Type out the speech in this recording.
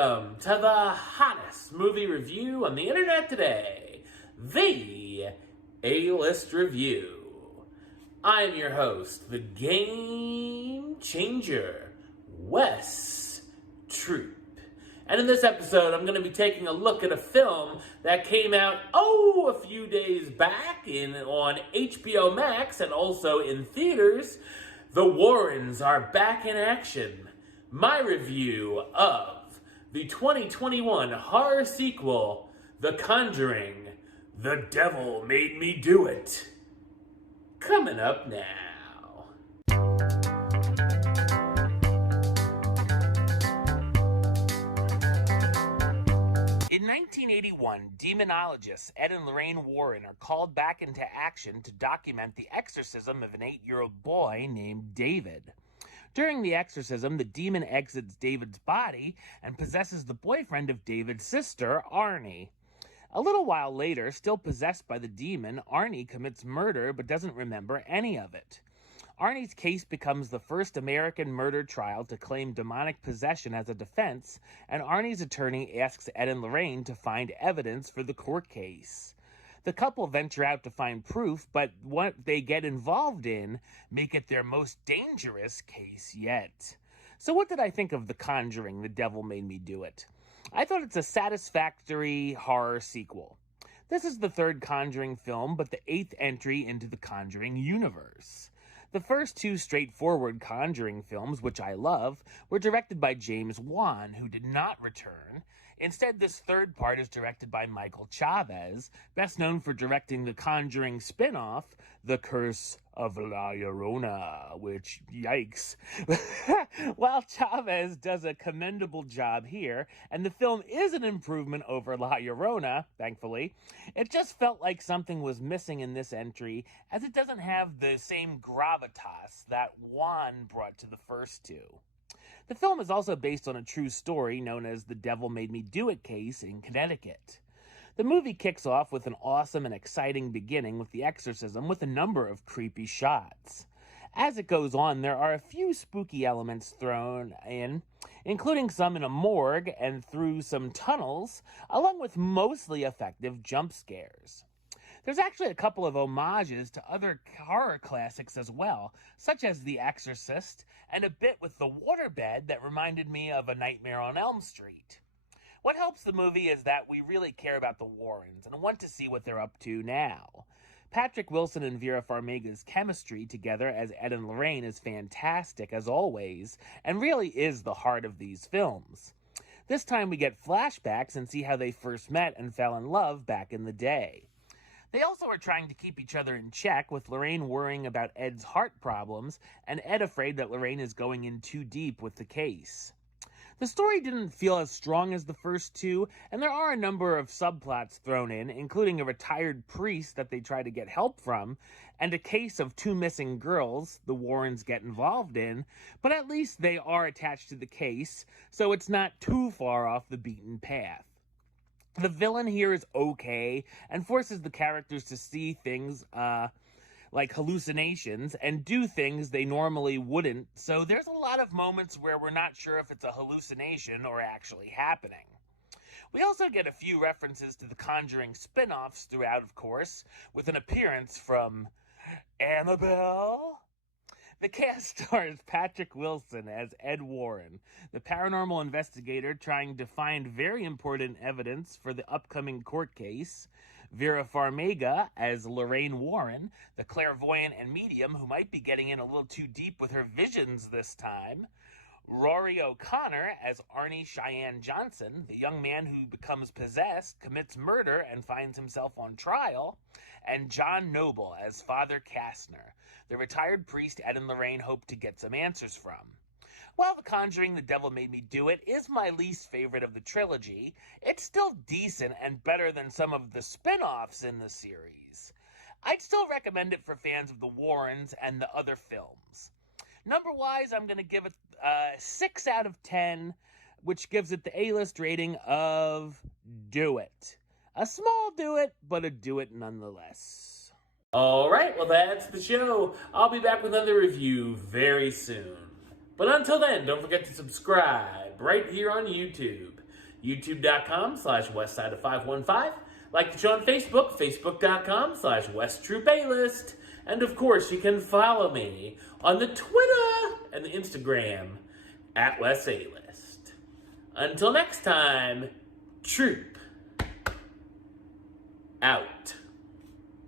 Welcome to the hottest movie review on the internet today, the A-List Review. I'm your host, the Game Changer, Wes Troop. And in this episode, I'm going to be taking a look at a film that came out, a few days back on HBO Max and also in theaters. The Warrens are back in action. My review of the 2021 horror sequel, The Conjuring, The Devil Made Me Do It. Coming up now. In 1981, demonologists Ed and Lorraine Warren are called back into action to document the exorcism of an 8-year-old boy named David. During the exorcism, the demon exits David's body and possesses the boyfriend of David's sister, Arnie. A little while later, still possessed by the demon, Arnie commits murder but doesn't remember any of it. Arnie's case becomes the first American murder trial to claim demonic possession as a defense, and Arnie's attorney asks Ed and Lorraine to find evidence for the court case. The couple venture out to find proof, but what they get involved in make it their most dangerous case yet. So what did I think of The Conjuring, The Devil Made Me Do It? I thought it's a satisfactory horror sequel. This is the third Conjuring film, but the 8th entry into the Conjuring universe. The first two straightforward Conjuring films, which I love, were directed by James Wan, who did not return. Instead, this third part is directed by Michael Chavez, best known for directing the Conjuring spin-off, The Curse of La Llorona, which, yikes. While Chavez does a commendable job here, and the film is an improvement over La Llorona, thankfully, it just felt like something was missing in this entry, as it doesn't have the same gravitas that Wan brought to the first two. The film is also based on a true story known as the Devil Made Me Do It case in Connecticut. The movie kicks off with an awesome and exciting beginning with the exorcism with a number of creepy shots. As it goes on, there are a few spooky elements thrown in, including some in a morgue and through some tunnels, along with mostly effective jump scares. There's actually a couple of homages to other horror classics as well, such as The Exorcist, and a bit with the waterbed that reminded me of A Nightmare on Elm Street. What helps the movie is that we really care about the Warrens and want to see what they're up to now. Patrick Wilson and Vera Farmiga's chemistry together as Ed and Lorraine is fantastic as always, and really is the heart of these films. This time we get flashbacks and see how they first met and fell in love back in the day. They also are trying to keep each other in check, with Lorraine worrying about Ed's heart problems, and Ed afraid that Lorraine is going in too deep with the case. The story didn't feel as strong as the first two, and there are a number of subplots thrown in, including a retired priest that they try to get help from, and a case of two missing girls the Warrens get involved in, but at least they are attached to the case, so it's not too far off the beaten path. The villain here is okay and forces the characters to see things like hallucinations and do things they normally wouldn't, so there's a lot of moments where we're not sure if it's a hallucination or actually happening. We also get a few references to the Conjuring spin-offs throughout, of course, with an appearance from Annabelle. The cast stars Patrick Wilson as Ed Warren, the paranormal investigator trying to find very important evidence for the upcoming court case, Vera Farmiga as Lorraine Warren, the clairvoyant and medium who might be getting in a little too deep with her visions this time, Rory O'Connor as Arnie Cheyenne Johnson, the young man who becomes possessed, commits murder, and finds himself on trial, and John Noble as Father Kastner, the retired priest Ed and Lorraine hope to get some answers from. While The Conjuring, The Devil Made Me Do It is my least favorite of the trilogy, it's still decent and better than some of the spin-offs in the series. I'd still recommend it for fans of the Warrens and the other films. Number-wise, I'm going to give it a 6 out of 10, which gives it the A-list rating of do it. A small do it, but a do it nonetheless. Alright, well that's the show. I'll be back with another review very soon. But until then, don't forget to subscribe right here on YouTube. youtube.com/westside of 515. Like the show on Facebook, facebook.com/westtroupealist. And of course, you can follow me on the Twitter and the Instagram at WesAlist. Until next time, Troop out.